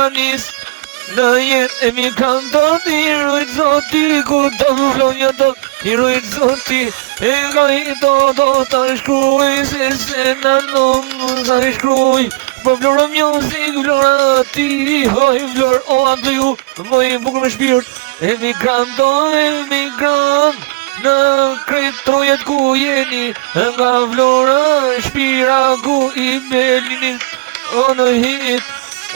manis. Në jetë emigrant do t'i rujt zoti, ku do vlonja do t'i rujt zoti. E ka i do t'a shkruj, se në nëmë t'a shkruj. Po vlora music, vlora ti, hoj vlor o atë ju, moj bukur me shpirt. Emigrant do emigrant, në kretë trojet ku jeni, nga vlora shpira ku i belinit. O në hit,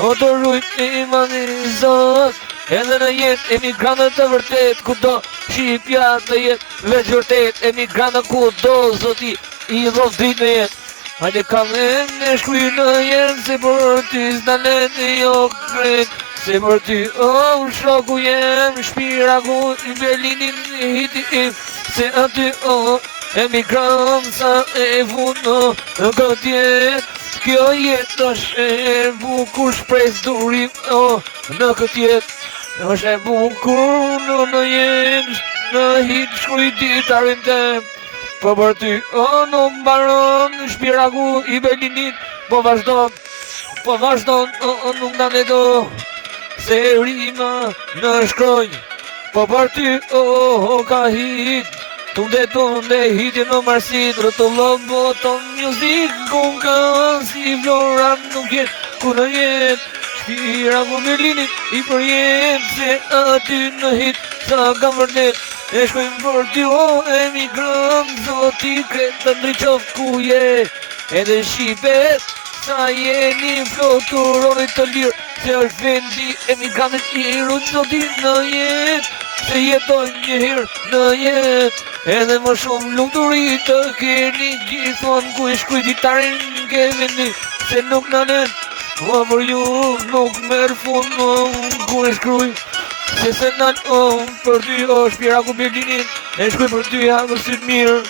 o të rujt i manizot, edhe në jet emigrantët të vërtet, ku do Shqipja të jet veç vërtet, emigrantët ku do zoti i dhof drit në jet. Hajde kamen e shkuj në jenë, se për ty s'dalet e jo kret, se për ty o shoku jem, shpira ku i belinin e hiti im, se aty o emigrant sa e vuno në këtë jet, kjo jet është e bukur shpres durim o në këtë jet, është e bukur në jet, në hit shkuj ditarin tem. Po për ty, o në mbaron, shpira ku i belinit, po vazhdon, o nuk da ne do, se rima në shkrojnë. Po për ty, o ka hit, tunde hitin në marsit, rëtullon boton music, ku ka si vlora nuk jet, ku në jet, shpira ku belinit, i përjet, se aty në hit, sa kam vërdet. E shkojmë për ty o emigrant, zoti kretë të ndryqof ku je, edhe Shqipet, sa jeni floturonit të lirë, se është vendi emigrantët i rujt zoti në jet, se jetojnë njëherë në jet, edhe më shumë lumëturit të keni gjithon ku e shkruj ditarin ke vendi, se nuk në net, ma për ju nuk merë fund ku e shkruj. Se se nën për ty o shpira ku belinit, e shkuj për ty hangër sytë mirë.